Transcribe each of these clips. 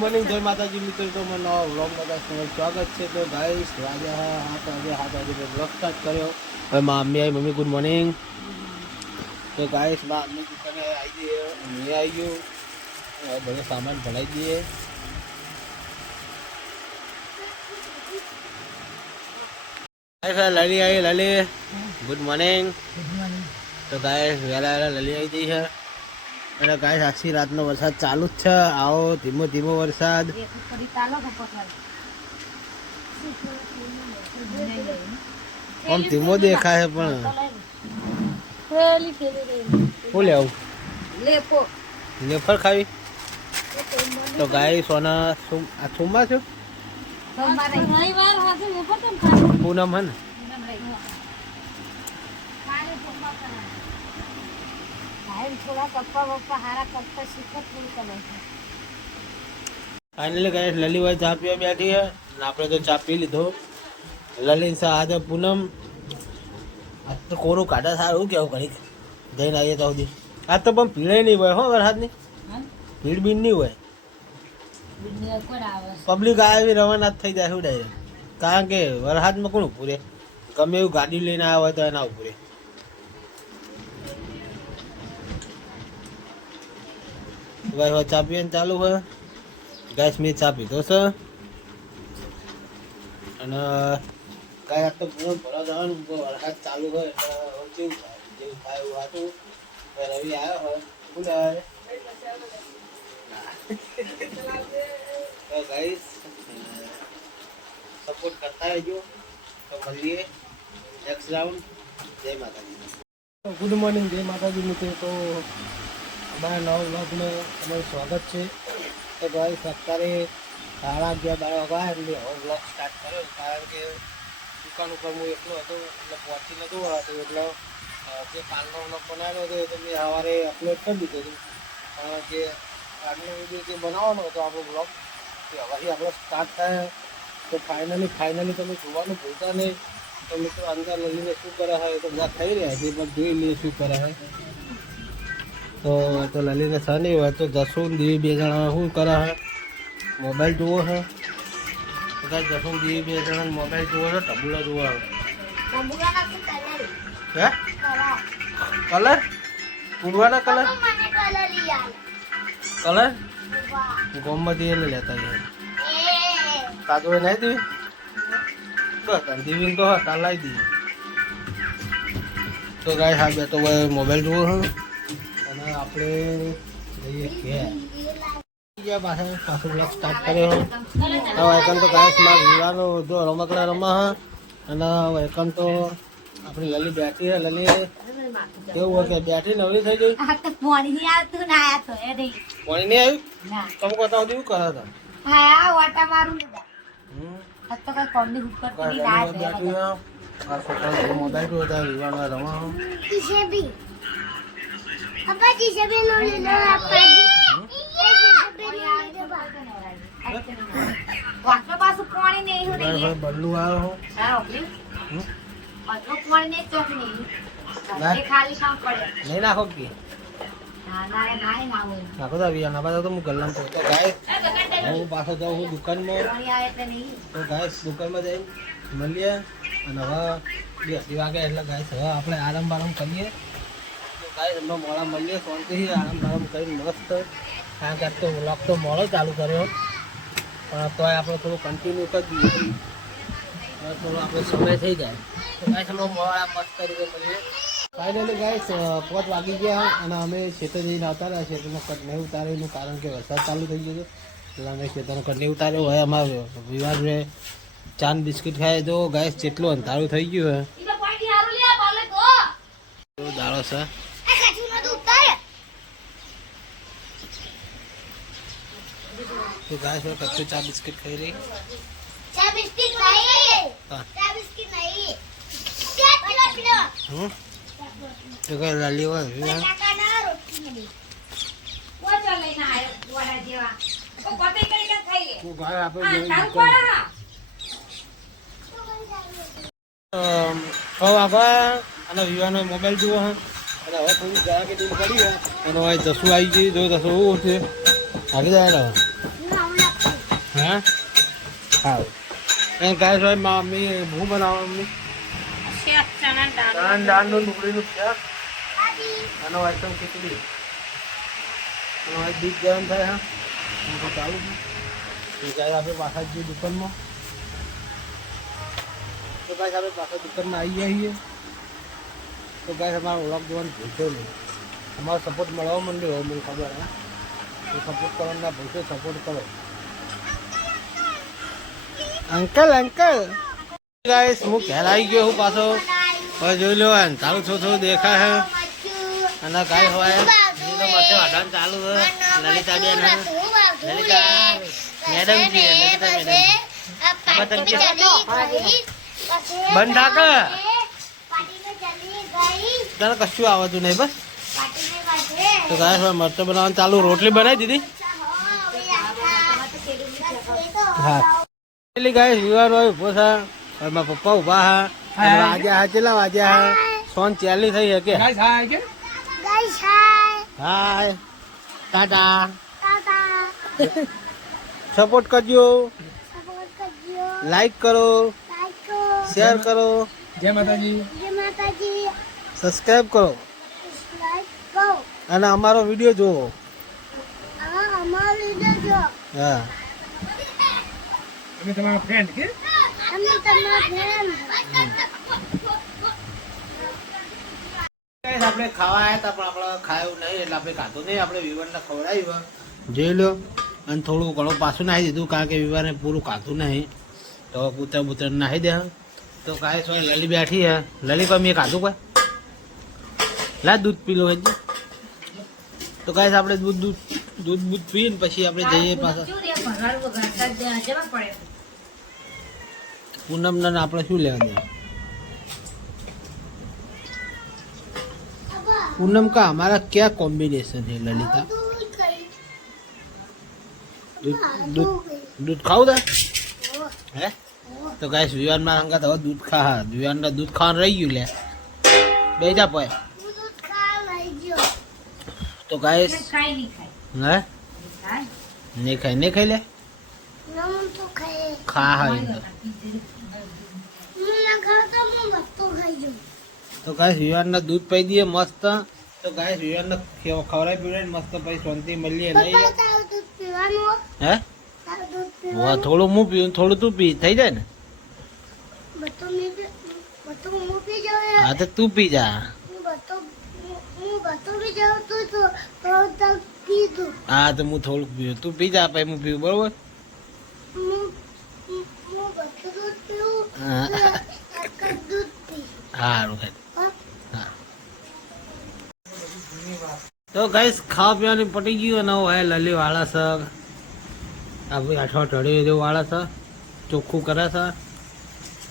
Morning જય માતાજી મિત્રો. તો મને નવા વ્લોગમાં તમારું સ્વાગત છે. તો ગાઈસ વાગે 7 વાગે વ્લોગ સ્ટાર્ટ કર્યો. હવે મમ્મી આવી. Mummy good morning. તો ગાઈસ મમ્મી દુકાને આવી જઈએ. મેં આવી ગયું. હવે બધો સામાન ભરાઈ દઈએ. લલી આવી. લલી ગુડ મોર્નિંગ. તો ગાઈસ વહેલા લલી આવી જઈ છે. અને ગાઈસ આખી રાતનો વરસાદ ચાલુ જ છે. આવો ધીમો ધીમો વરસાદ. આમ ધીમો દેખાય પણ શું લેવું? લેફર ખાવી? તો ગાઈસ સોના આ સોમવાર છે, પૂનમ હે ને? ફાઇનલી ગાઈસ લલીભાઈ ચા પીવા બેઠી છે. આપણે તો ચા પી લીધો. લલી આજે પૂનમ. આજ તો કોરું કાઢા સારું કેવું ઘડીક જઈને આવીએ તો સુધી. આજ તો પણ ભીડ નહીં હોય. હો વરસાદની ભીડ બીડ નહીં હોય. પબ્લિક આવી રવાના થઈ જાય શું ડાયરેક્ટ. કારણ કે વરસાદમાં કોણ ઉભું રહે? ગમે એવું ગાડી લઈને આવ્યા હોય તો એના ઉભું રહે. ભાઈ ચા પીવાનું ચાલુ હોય. ગેસ મેં ચા પીધો છે. અને કાંઈ આજ તો પૂરું ભરવા જવાનું વરસાદ ચાલુ હોય એટલે કેવું થાય જેવું થાય એવું હતું. રવિ આવ્યો હોય શું આવે તો ગાઈસ સપોર્ટ કરતા રહેજો. તો મળીએ નેક્સ્ટ રાઉન્ડ. જય માતાજી. Good morning. જય માતાજી મિત્રો. તો અમારા નવા વ્લોગમાં તમારું સ્વાગત છે. તો ગાઈસ અત્યારે 11:30 વાગ્યા એટલે હવે વ્લોગ સ્ટાર્ટ કર્યો. કારણ કે દુકાન ઉપર હું એકલો હતો એટલે પહોંચી નહોતો હતો. એટલે જે કાલનો વ્લોગ બનાવ્યો હતો એ તો મેં સવારે અપલોડ કરી દીધો હતો. જે આગલો વિડીયો જે બનાવવાનો હતો આપણો વ્લોગ તે હવેથી આપણો સ્ટાર્ટ થાય. તો ફાઇનલી તમે જોવાનું ભૂલતા નહીં. તો મિત્રો અંદર લઈને શું કરે છે તો બધા થઈ રહ્યા છે પણ જોઈ લઈએ શું કરે છે. તો લલીને સર નહીં હોય તો જસુન દેવી બે જણા શું કરે છે? મોબાઈલ જુઓ છે. બધા જસુન દેવી બે જણા મોબાઈલ જુઓ છે. ટબુલા જુઓ છે. હે કલર પૂરવાના કલર ગોમમાંથી એટલે લેતા જાય. તાજો નહીં દેવી બસ દેવી તો હા કાલ લાવી દઈએ. તો ગાય હા બે તો મોબાઈલ જુઓ છે. અને આપણે જઈએ ક્યાં પાછો બ્લોગ સ્ટાર્ટ કર્યો. હવે એકન તો ગાયસમાં વિવાનો જો રમકડા રમા. અને એકન તો આપણી લલી બેઠી છે. લલી કેવું હોય કે બેઠી નવરી થઈ ગઈ. પાણી નહીં આવ્યું? તમે બતાવો શું કરો છો? મોબાઈલ જોતા વિવાનો રમા. બલ્લુ આવ્યો નહીં નાખો કે નાખો તો વિયા ના તો હું ગલ્લામ પહોંચતો. ગાય હું પાછો જાઉં છું દુકાનમાં. તો ગાય દુકાનમાં જઈને મળીએ. અને હવે 2 વાગે એટલે ગાય હવે આપણે આરામ બારામ કરીએ. તો ગાય એમનો મોડા મળીએ શાંતિથી આરામ બારામ કરીને મસ્ત. કારણ કે આજ તો વ્લોગ તો મોડો ચાલુ કર્યો પણ તોય આપણે થોડું કન્ટિન્યુ કરી દઈએ. થોડો આપણે સમય થઈ જાય તો ગાય એમનો મોડા મસ્ત રીતે મળીએ. ફાઇનલી ગાઈસ 5 વાગી ગયા અને અમે ખેતર જઈને આવતા રહ્યા. ખેતરનો કટ નહીં ઉતારેલું કારણ કે વરસાદ ચાલુ થઈ ગયો એટલે અમે ખેતરનો કટ નહીં ઉતાર્યો. હવે અમારે વિવાદને ચાંદ બિસ્કિટ ખાય. તો ગાઈસ જેટલું અંધારું થઈ ગયું હે દાડો છે. તો ગાઈસ કચ્ચું ચા બિસ્કિટ ખાઈ રહી. ચા બિસ્કિટ નહીં. ચા બિસ્કિટ નહીં. તો કઈ લાલી હોય અને વિવાનો મોબાઈલ જુઓ. અને હવે થોડી જરા કે ડીલ કરી અને હવે જસું આવી ગઈ. જો જસું એવું છે આગળ જાય ને હા હા એ ગાય હોય મમ્મી હું બનાવો મમ્મી ચણા દાળનું ડુંગળીનું શાક આનો આઈટમ ખીચડી આનો દૂધ ગરમ થાય હા હું ચાલુ છે ગાય આપણે પાછા જઈએ દુકાનમાં તો ગાય આપણે પાછા દુકાનમાં આવી ગયા છીએ તો ગાય અમારો વ્લોગ જોવાનું ભૂલશો નહીં અમારો સપોર્ટ મળવા માંડ્યો હોય મને ખબર હા તો સપોર્ટ કરવાના ભૂલશો સપોર્ટ કરો અંકલ અંકલ ગાઈસ હું ઘેર આવી ગયો હું પાછો હવે જોઈ લો ચાલુ થોડું દેખાય હે અને ગાય હોય વાઢવાનું ચાલુ છે લલિતા બેન લલિતા મેડમ જી લલિતા મેડમ બંધ થાક તને કશું આવતું નહીં બસ તો ગાય હોય મરચો બનાવવાનું ચાલુ રોટલી બનાવી દીધી હા એટલી ગાય વિવાર હોય ઉભો છે મારા પપ્પા ઉભા હા વાગ્યા હા કેટલા વાગ્યા હા 4:40 થઈ શકે હાય ટાટા સપોર્ટ કરજો લાઈક કરો શેર કરો જય માતાજી સબસ્ક્રાઇબ કરો અને અમારો વિડીયો જુઓ હા અમે તમારા ફ્રેન્ડ કે આપણે ખાવા આવ્યા હતા પણ આપણે ખાયું નહીં એટલે આપણે ખાધું નહીં આપણે વિવારને ખવડાવ્યું જોઈ લો અને થોડું ઘણું પાછું નાખી દીધું કારણ કે વિવારને પૂરું ખાધું નહીં તો કૂતર બૂતર નાખી દે તો કાંઈ સોય લલી બેઠી હે લલી કોઈ મેં ખાધું કોઈ લા દૂધ પી લો હજી તો કાંઈ આપણે દૂધ પીને પછી આપણે જઈએ પાછા પૂનમને આપણે શું લેવા દે पूनम का हमारा क्या कॉम्बिनेशन है ललिता दूध खाओ था है तो गाइस विवान में अंगा तो दूध खा विवान का दूध खान रही गયું લે બેજા પોય तो गाइस खाई नहीं खाई है नहीं खाई ले खा है तो गाइस विवान ना दूध पी दिए मस्त तो गाइस विवान ने खवराई पीवराई मस्त પછી શાંતિ મળીએ નહીં હે वो થોડું હું પીવું થોડું તું પી થઈ જાય ને હા તો તું પી જા હા તો હું થોડુંક પીવું તું પી જા પછી હું પીવું બરોબર સારું તો ગાઈસ ખાવા પીવાની પટી ગયું અને હવે લલી વાળા છે આ ભાઈ અઠવાડિયે જેવું વાળા છે ચોખ્ખું કરે છે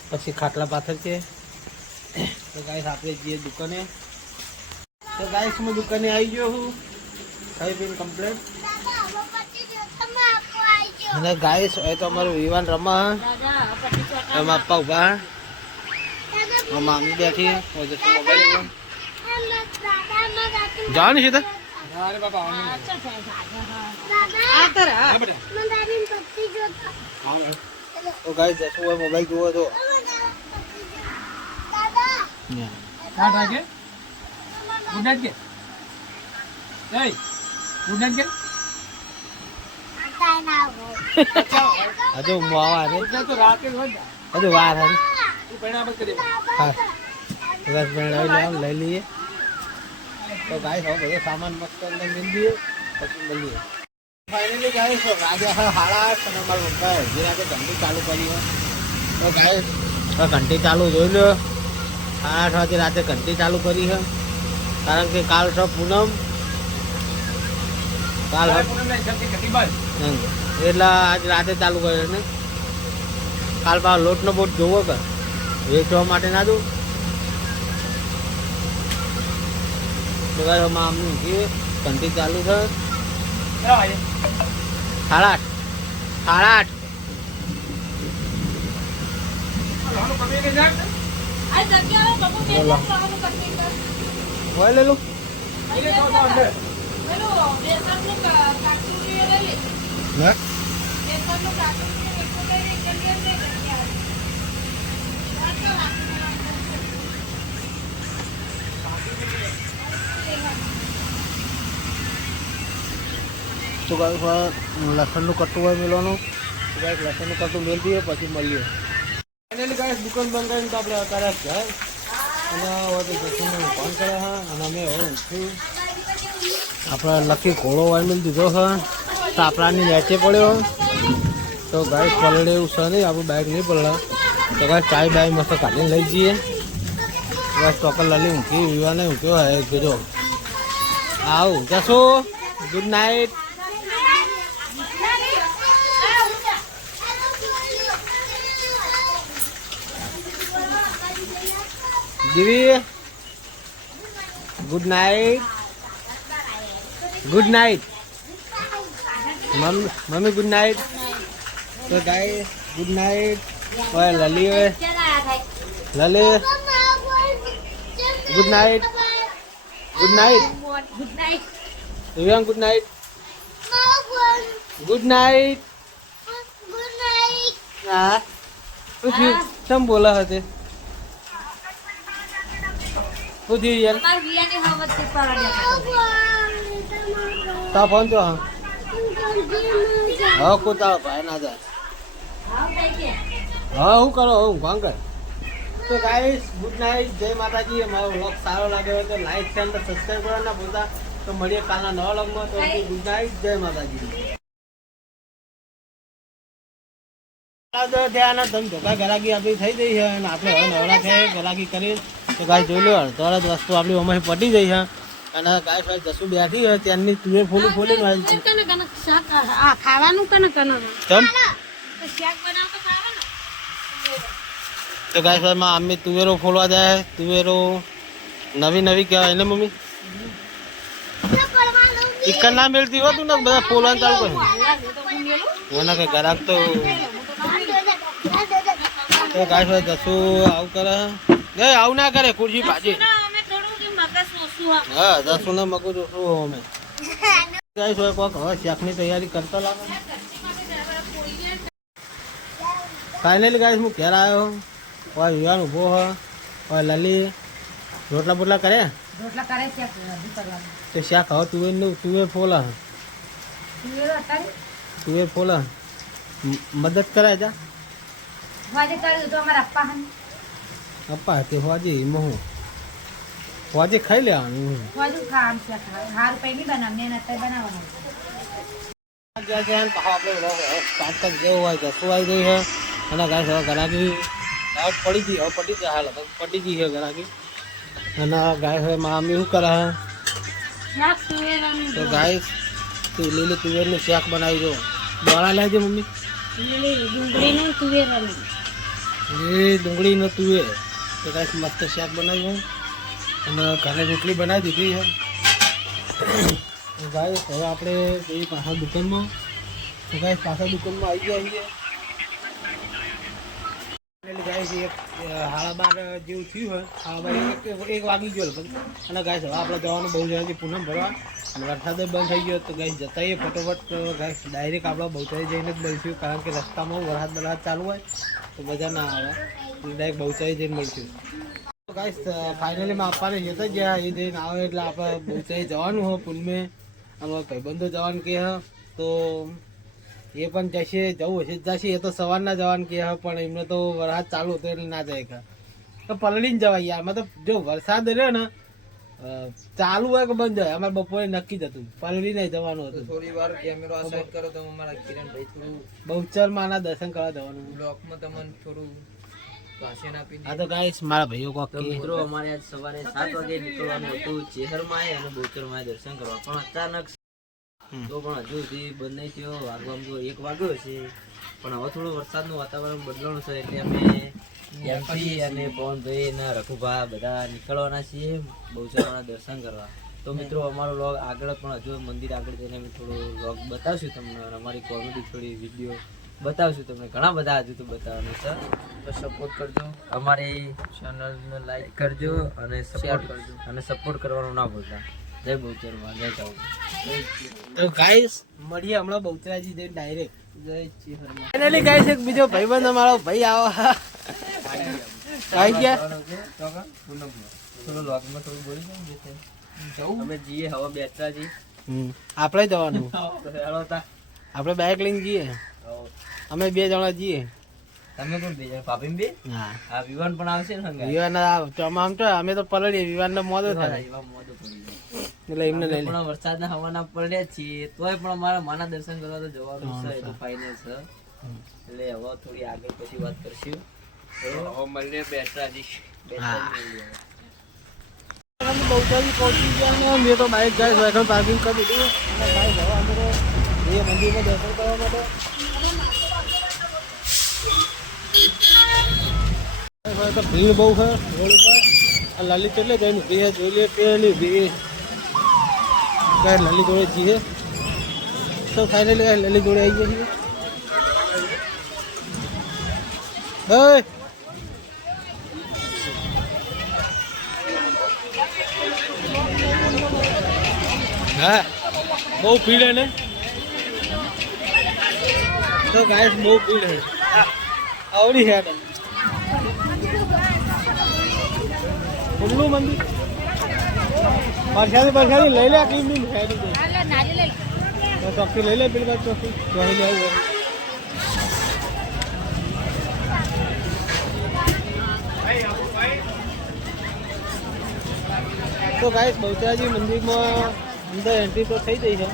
પછી ખાટલા પાથર છે તો ગાઈસ આપણે જઈએ દુકાને તો ગાઈસ હું દુકાને આવી ગયો હું ખાઈ પીને કમ્પ્લેટ અને ગાઈસ હવે તો અમારું વિવાન રમા એમાં પપ્પા ઉભા મામી બેઠી મોબાઈલ જાણ છે અરે બાપા તો ગાઈસ જશું હોય મોબાઈલ જોવો તો ટાટા કે ગુડ નાઈટ કે એ ગુડ નાઈટ કે હજુ મોવા રે તો રાતે હોય હજુ વાર હે તું પૈણા બસ કરી હા બસ બનાવી લઈ લઈએ તો ગાઈસ હવે બધો સામાન મસ્ત અંદર મેળ દઈએ પછી મળીએ ફાઇનલી ગાઈસ રાજા હાડા અને અમારા પપ્પા જે રાતે ઘંટી ચાલુ કરી હોય તો ગાઈસ ઘંટી ચાલુ જોઈ લો 8 વાગે રાતે ઘંટી ચાલુ કરી છે કારણ કે કાલ છે પૂનમ કાલ એટલે આજ રાતે ચાલુ કર્યો ને કાલ પાછો લોટનો બોટ જોવો કે વેચવા માટે ના દઉં ઘંટી ચાલુ છે 8:30 હોય લે લો તો ગાઈસ લસણનું કટ્ટું હોય મેળવાનું. તો ગાઈસ લસણનું કટ્ટું મેળ દઈએ પછી મળીએ. ફાઇનલી ગાઈસ દુકાન બંધ કરીને તો આપણે અત્યારે ઘર અને જસુને ફોન કર્યા હા અને અમે હવે ઊઠ્યું. આપણે લકી ઘોડો વાળી દીધો છે તો આપણાની નીચે પડ્યો. તો ગાઈસ પલડે એવું છે નહીં, આપણું બાઇક નહીં પડે. તો ગાઈસ ચાય બાય મસ્ત કાઢીને લઈ જઈએ. ગાઈસ ટોકર લલી ઊંઘી વિવાને ઊંઘ્યો હે કીધો આવું જશો. Good night. Divi good night. Good night mummy good night. તો ગાઈસ ગુડ નાઇટ. ઓય લલી ઓય લલી good night. Good night. Vivaan good night. Good night. હા શું થયું? કેમ બોલા હતી? શું થયું યાર? તા ફોન તો હા હા કોતા ભાઈ ના જાય. હા હું કરો હું કોણ કર. તો ગાઈસ ગુડ નાઇટ. જય માતાજી. અમારો વ્લોગ સારો લાગ્યો હોય તો લાઈક શેર અને સબસ્ક્રાઈબ કરવાના ના ભૂલતા. તો મળીએ કાલના નવા વ્લોગમાં. તો ગુડ નાઇટ. જય માતાજી. ધ્યાન તમે ધોકા ગરાગી આપણી થઈ ગઈ છે અને આપણે હવે નવરા થયા ગરાગી કરી. તો ગાય જોઈ લો અડધો જ વસ્તુ આપણી અમારી પટી ગઈ છે અને ગાય ભાઈ જસું બેઠી હોય ત્યાંની તુવેર ફોલી ફોલી ખાવાનું કને કને ચમ. શાક બનાવતો ખાવાનું. તો ગાય ભાઈ માં અમ્મી તુવેરો ફોલવા જાય. તુવેરો નવી નવી કહેવાય ને મમ્મી. ચિકન ના મેળતી હોતું ને બધા ફોલવાનું ચાલુ કરે એના કઈ ગરાક તો ગાય ભાઈ જસું આવું કરે. આવું ના કરે ખુરશી પાછી. હા જસું ને મગજ ઓછું અમે ગાઈસ હોય કોક હવે શાકની તૈયારી કરતા લાગે. ફાઇનલી ગાઈસ હું ઘેર આવ્યો. હોય યુવાન ઊભો હોય હોય લલી રોટલા બોટલા કરે. તો શાક હવે તુવેર ફોલા તુવેર ફોલા મદદ કરે જા. અપ્પા તે હોજી એમાં હું હોજી ખાઈ લેવાનું. અને ગાય હવે ગરાગી પડી ગઈ. હવે પડી જાય હાલ પડી ગઈ છે ગરાગી. અને ગાય હવે મામી શું કરે તો ગાય લીલી તુવેરનું શાક બનાવી દો. દોડા લેજે મમ્મી. ડુંગળીનો તુવેર. તો ગાય મસ્ત શાક બનાવ્યું અને ઘરે રોટલી બનાવી દીધી છે. ગાય હવે આપણે જઈએ પાછા દુકાનમાં. તો ગાય પાછા દુકાનમાં આવી ગયા છીએ. ગાય એક 12:30 જેવું થયું હોય. 1 વાગી ગયો અને ગાય હવે આપણે જવાનું બહુ જલ્દી પૂનમ ભરવા અને વરસાદ બંધ થઈ ગયો. તો ગાય જતાઈએ ફટોફટ ગાય ડાયરેક્ટ આપણે બહુચાઈ જઈને જ મળીશું કારણ કે રસ્તામાં વરસાદ ચાલુ હોય તો મજા ના આવે. ડાયરેક્ટ બહુચાઈ જઈને મળીશું. તો ગાય ફાઇનલી માં આપવાને જતા ગયા એ જઈને આવે એટલે આપણે બહુચાઈ જવાનું હોય પુલમે. અમારા ભાઈબંધો જવાનું કહે તો એ પણ જશે. જવું હશે જશે. એ તો સવારના જવાનું કહે પણ એમને તો વરસાદ ચાલુ હતો એટલે ના જાય. તો પલળીને જવાય યાર. મતલબ જો વરસાદ રહ્યો ને ચાલુ હોય કે બંધ હોય અમારે બપોરે નક્કી જ હતું પલળીને જવાનું હતું. થોડી વાર કેમેરો આ સાઈડ કરો તો અમારા કિરણભાઈ થોડું બહુચરમાંના દર્શન કરવા જવાનું. બ્લોકમાં તમને થોડું ભાષણ આપી હા તો ગાઈસ મારા ભાઈઓ કોક તો મિત્રો અમારે આજ સવારે 7 વાગે નીકળવાનું હતું ચેહરમાં અને બોચરમાં દર્શન કરવા પણ અચાનક તો પણ હજુ સુધી બંધ નહીં થયો. વાગવામાં તો 1 વાગ્યો છે પણ હવે થોડું વરસાદનું વાતાવરણ બદલાણું છે એટલે અમે એમસી અને પવનભાઈ અને રઘુભા બધા નીકળવાના છીએ બહુચરવાના દર્શન કરવા. તો મિત્રો અમારો વ્લોગ આગળ પણ હજુ મંદિર આગળ જઈને અમે થોડો વ્લોગ બતાવશું તમને અને અમારી કોમેડી થોડી વિડીયો બતાવશું તમને. ઘણા બધા હજુ તો બતાવવાનું છે તો સપોર્ટ કરજો. અમારી ચેનલને લાઈક કરજો અને સપોર્ટ કરજો અને સપોર્ટ કરવાનું ના ભૂલતા. જય બહુચરમાં જય ચાઉ તો ગાઈસ મળીએ હમણાં બહુચરાજી જઈને ડાયરેક્ટ. જય ચેહરમાં. ફાઇનલી ગાઈસ એક બીજો ભાઈબંધ અમારો ભાઈ આવો આવી ગયા. અમે જઈએ હવા બેચરાજી. આપણે જવાનું. તો હેળો તા. આપણે બાઇક લઈને જઈએ. અમે 2 જણા જઈએ. તમે કોણ બે જણ ભાભી બે? હા આ વિવાન પણ આવશે ને સંગાત? વિવાન આમ તો અમે તો પલળીએ વિવાન મોડો થાય એવા મોઢું પડી જાય. એટલે એમને લઈ લે. પણ વરસાદના હવાના પડ્યા છીએ તોય પણ અમારા માના દર્શન કરવા તો જવાનું છે. એ તો ફાઇનલ છે. એટલે હવે થોડી આગળ પછી વાત કરશું. હવે મળીએ બેચરાજી. બહુચરાજી પહોંચી ગયા ને મેં તો બાઇક ગાઈસ વાયકલ પાર્કિંગ કરી દીધું. અને ગાઈસ હવે અમે તો એ મંદિરમાં દર્શન કરવા માટે તો ભીડ બહુ છે રોડ ઉપર. આ લાલી કેટલે જઈને ઊભી છે જોઈ લઈએ પેલી ઊભી કઈ લાલી જોડે છીએ. તો ફાઇનલી લાલી જોડે આવી ગયા છીએ. હા બહુ ભીડ હે ને. તો ગાઈસ બહુ ભીડ હે. આવડી છે ખુલ્લું મંદિર. પરસાદી લઈ લે કેમ નહીં ખાઈ તો ચોખ્ખી લઈ લે પેલી બાદ ચોખ્ખી ચોરી લેવું હોય. તો ગાઈસ બહુચરાજી મંદિરમાં અંદર એન્ટ્રી તો થઈ ગઈ છે.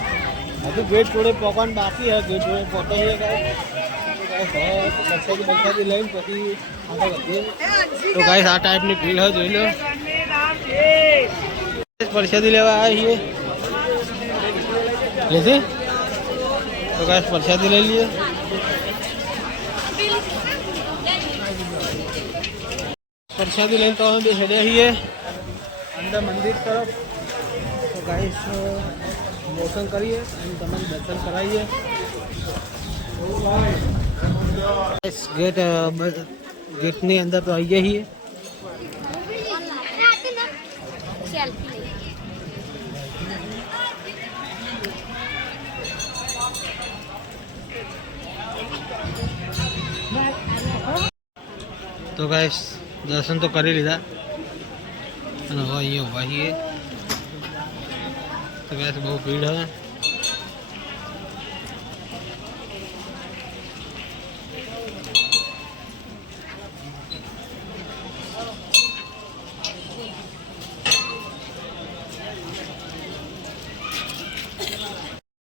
હજુ ગેટ જોડે પહોંચવાનું બાકી છે. ગેટ જોડે પહોંચાઈએ ગાઈસ. પરસાદી લઈને પછી આગળ વધીએ. તો ગાઈસ આ ટાઈપની ભીડ હોય જોઈ લો. પરસાદી લેવા આવ્યા છીએ લેશે. તો ગાઈસ પરસાદી લઈ લઈએ. પરસાદી લઈને તો અમે બે હેડ્યા છીએ અંદર મંદિર તરફ. તો ગાઈસ દર્શન કરીએ અને તમને દર્શન કરાવીએ. ગેટની અંદર તો આવી ગયા છીએ. તો ગાઈસ દર્શન તો કરી લીધા અને હવે અહીંયા ઉભા છીએ. તો ગાઈસ બહુ ભીડ હવે.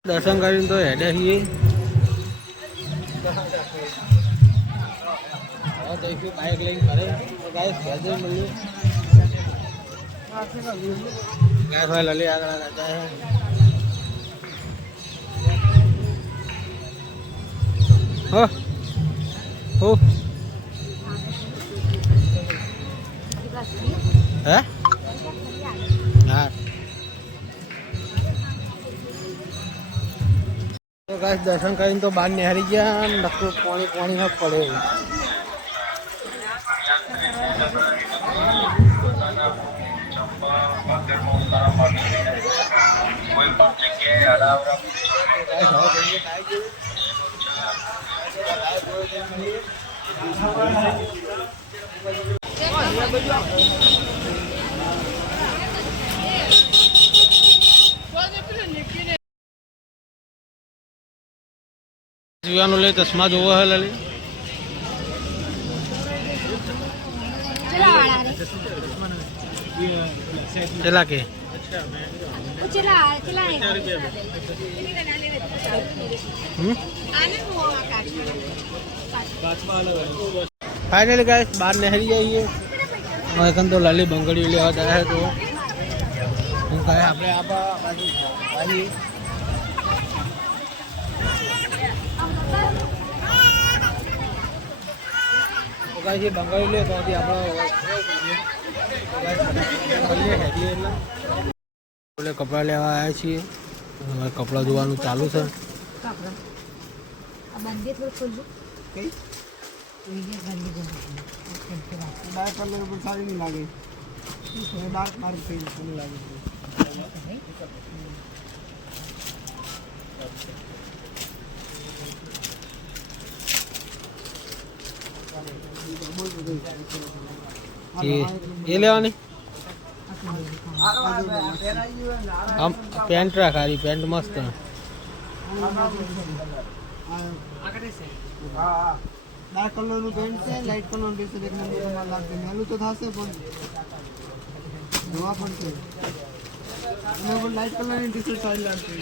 દર્શન કરીને તો હેડ્યા છીએ. જઈશું બાઇક લઈને ઘરે. તો ગાઈસ ઘરે મળીએ. ગાઈસ ભાઈ લલી આગળ જાય. હો હો હે હા. તો ગાઈસ દર્શન કરીને તો બહાર નિહારી ગયા. નકરું પાણી ન પડે. જીવાનું લઈ ચશ્મા જોવો હે લલી. ચલા કે ફાइनली गाइस बाहर नहरी जाइए. और तो लाली बंगड़ी लेवा जाए तो હું કહે આપણે આ બાજુ આવીએ. તો ગાઈસ એ બંગાળી લે તો આપણે હેડી એટલે કપડાં લેવા આવ્યા છીએ. હવે કપડાં ધોવાનું ચાલુ છે. સારી નહીં લાગે. એ લેવાની આમ પેન્ટ રાખ હારી પેન્ટ મસ્ત ડાર્ક કલરનું પેન્ટ છે, લાઇટ કલરનું ટી શર્ટ એક નંબર તમારે લાગશે. મેલું તો થશે પણ જોવા પડશે. એના પર લાઇટ કલરની ટી શર્ટ સારી લાગશે.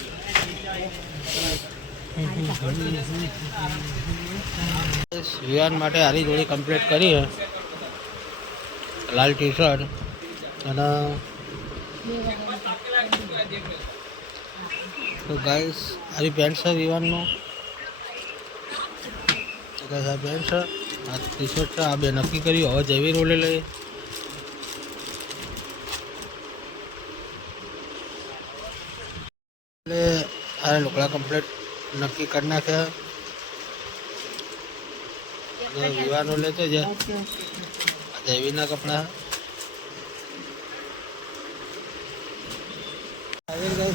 વિવાન માટે હારી જોડી કમ્પ્લીટ કરી છે લાલ ટી શર્ટ અને તો ગાઈસ હારી પેન્ટ છે વિવાનનો પેન્ટ છે આ ટી શર્ટ છે આ બે નક્કી કર્યું હવે જેવી રોલે લઈએ એટલે આ લોકડા કમ્પ્લીટ નક્કી કરી નાખ્યા વિવાનો લેતો છે દેવીના કપડા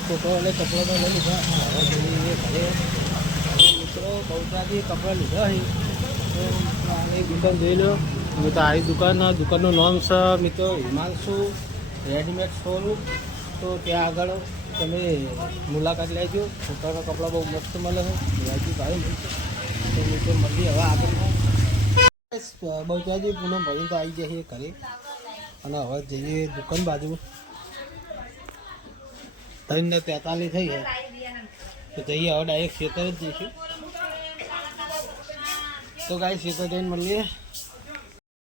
ફોટો એટલે કપડા તો લઈ લીધા મિત્રો બહુતાથી કપડા લીધા એ દુકાન જોઈ લો હવે તો આવી દુકાનનું નામ છે મિત્રો હિમાંશુ રેડીમેડ શોરૂમ તો ત્યાં આગળ તમે મુલાકાત લેજો છોકરાના કપડાં બહુ મસ્ત મળે છે વ્યાજબી ભાવે મળશે તો મિત્રો મળીએ હવે આગળ બહુતાજી પૂનમ ભરીને તો આવી જઈએ ઘરે અને હવે જઈએ દુકાન બાજુ 3:43 થઈ છે તો જઈએ હવે ડાયરેક્ટ ખેતર જ જઈશું તો ગાય ખેતર જઈને મળીએ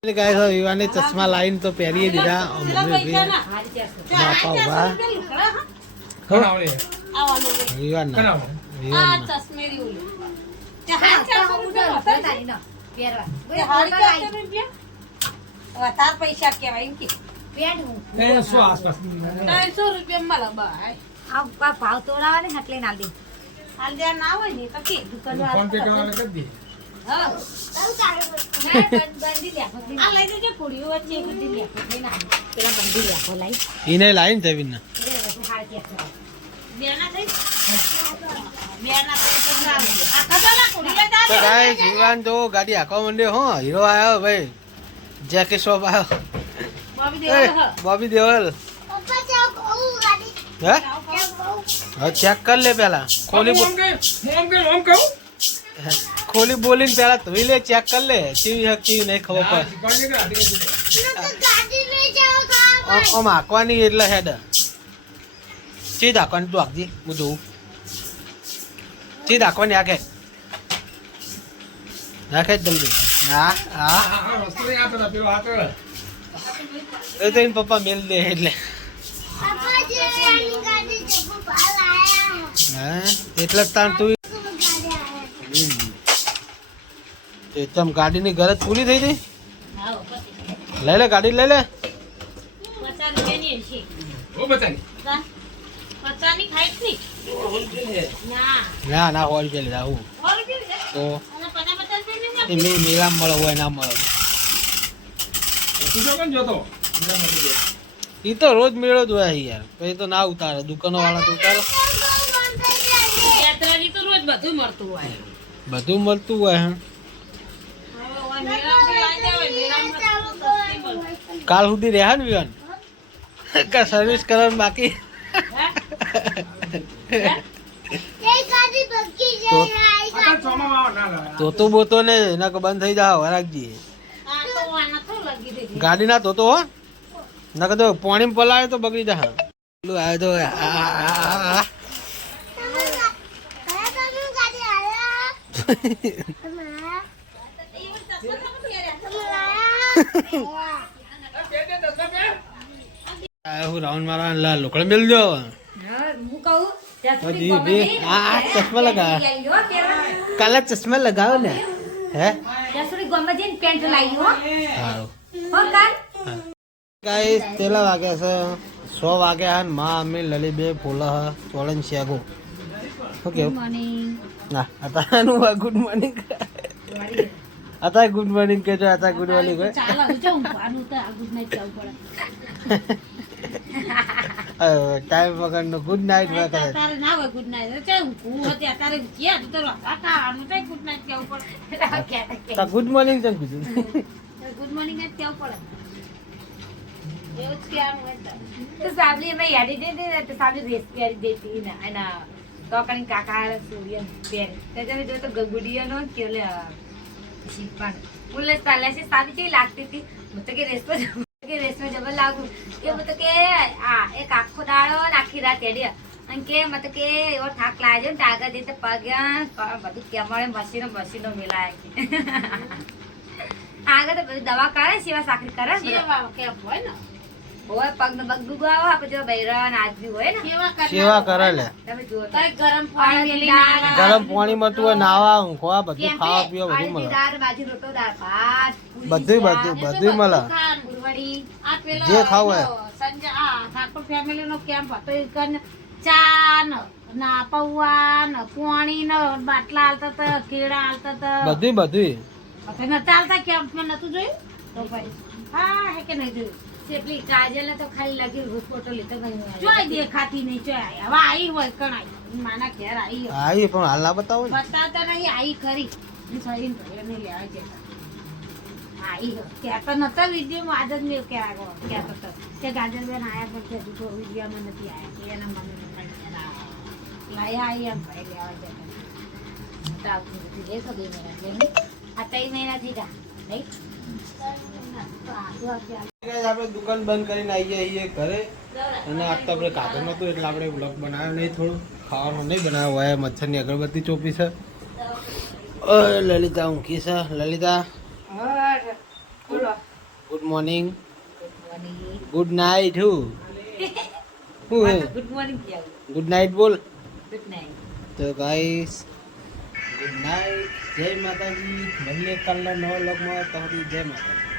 ગાય વિવાને ચશ્મા લાવીને તો પહેરીએ દીધા બાપા ઉભા વિવાન પૈસા કેવાય એમ કે ભાવ તોડાવા ને એટલે ના દે હાલ દે ના હોય ને તો કે દુકાન એને લાવીને જમીન જીવાન તો ગાડી હાંકવા માંડ્યો હો હીરો આવ્યો ભાઈ જેકેટ શોપ આવ્યો બોબી દેવલ હે હવે ચેક કર લે પેલા ખોલી બોલીને પેલા ધોઈ લે ચેક કર લે કેવી હક કેવી નહીં ખબર પડે આમ હાંકવાની એટલે હેડ ચીજ હાંકવાની તું હાંકજી હું જોઉં ચીજ હાંકવાની હાંકે નાખે જ જલ્દી હા હા એ તો એને પપ્પા મેલ દે એટલે હા એટલે જ તાણ તું એકદમ ગાડીની ગરજ પૂરી થઈ ગઈ લઈ લે ગાડી લઈ લે ના ના હોલ પે લીધા હું તો એ મેળા મળે હોય ના મળે એ તો રોજ મેળો જ હોય યાર પછી તો ના ઉતારે દુકાનો વાળા તો ઉતારે બધું મળતું હોય હા કાલ સુધી રહ્યા ને વિવાન કા સર્વિસ કરવાનું બાકી તો બોતો ને એના બંધ થઈ જાવ રાખજી ગાડી ના તો હો ના કદો પાણી પલાય તો બગડી જા આવ્યો તો રાઉન્ડ મારવા લોકડે મેલ દો ચશ્મા લગાવ કાલે ચશ્મા લગાવો ને હે ગાઈસ તેલા વાગ્યા છે 100 વાગ્યા ને માં અમી લલી બે પોલા ચોળન શેગો ઓકે ના અતાનું ગુડ મોર્નિંગ અતા ગુડ મોર્નિંગ કે જો અતા ગુડ મોર્નિંગ ચાલો જો હું પાનું તો ગુડ નાઈટ ચાવ પડે ટાઈમ વગરનો ગુડ નાઇટ માં કરે તારે ના હોય ગુડ નાઈટ ચાલ હું હતી તારે ક્યાં તો કાકા આનું કઈ ગુડ નાઈટ કેવું પડે તો ગુડ મોર્નિંગ તને કીધું ગુડ મોર્નિંગ જ કેવું પડે એવું જ કહેવાનું હોય તો સાબલી મેં યાદી દેતી ને તો સાબલી રેસ પહેરી દેતી ને એના તો કઈ કાકા સૂર્ય પહેરે त्याच्याने જો તો ગગુડિયાનો કેલે શીપણ બોલે તાલાશી સાબી કેવી લાગતી હતી હું તો કે રેસમાં જબર લાગુ કે હું તો કે આ એક આખો દાડો ને આખી રાત હેડ્યા અને કે મત કે એવો થાક લાગ્યો ને આગળ જઈને પગ્યા બધું કેમળે મશીનો મિલાય આગળ તો બધી દવા કરે સેવા સાકરી કરે હોય ને હોય પગ ને પગ ડૂબાવો આપણે જો બૈરા આદમી હોય ને સેવા કરે લે તમે જુઓ તો ગરમ પાણી ગરમ પાણી માં તું નાવા ઊંઘવા બધું ખાવા પીવા બધું મળે દાળ ભાજી રોટો દાળ ભાત બધું મળે ગુરવડી આ પેલા જે ખાવું હોય. સંજય આ ઠાકોર ફેમિલી નો કેમ્પ હતો એ કન ચા ના પૌવા ને પાણી ને બાટલા આલતા હતા કેળા આલતા હતા બધું પછી નતા આલતા કેમ્પ માં નતું જોયું તો ભાઈ હા હે કે નહીં જોયું કેટલી કાજલ તો ખાલી લાગી ફોટો લેતો જોઈ દેખાતી નહીં જોઈ હવે આવી હોય કણાઈ માના ઘેર આવી હોય. હા એ પણ હાલ ના બતાવો ને બતાવતા નહીં આવી ખરી શરીર ભરે નહીં લેવા જતા આવી હોય ત્યાં તો નતા વિડીયોમાં આજ જ મેં ક્યાં તો કે ગાજરબેન આયા પણ હજુ તો વિડીયોમાં નથી આયા કે એના મમ્મી લાયા આવી એમ ભાઈ લેવા જતા આવતું નથી દેખો 2 મહિના આ 3 મહિનાથી કા નહીં આપણે દુકાન બંધ કરીને આવીએ છીએ ઘરે અને આજ તો આપણે કાઢો નતું એટલે આપણે બ્લોગ બનાવ્યો નહીં થોડું ખાવાનું નહીં બનાવ્યો હોય મચ્છરની અગરબત્તી ચોપી છે લલિતા ઊંઘી છે Lalita good morning good night હું ગુડ મોર્નિંગ ગુડ નાઇટ બોલ ગુડ નાઇટ તો ગાઈસ ગુડ નાઇટ જય માતાજી મળીએ કાલના નવા બ્લોગમાં તમારી જય માતાજી.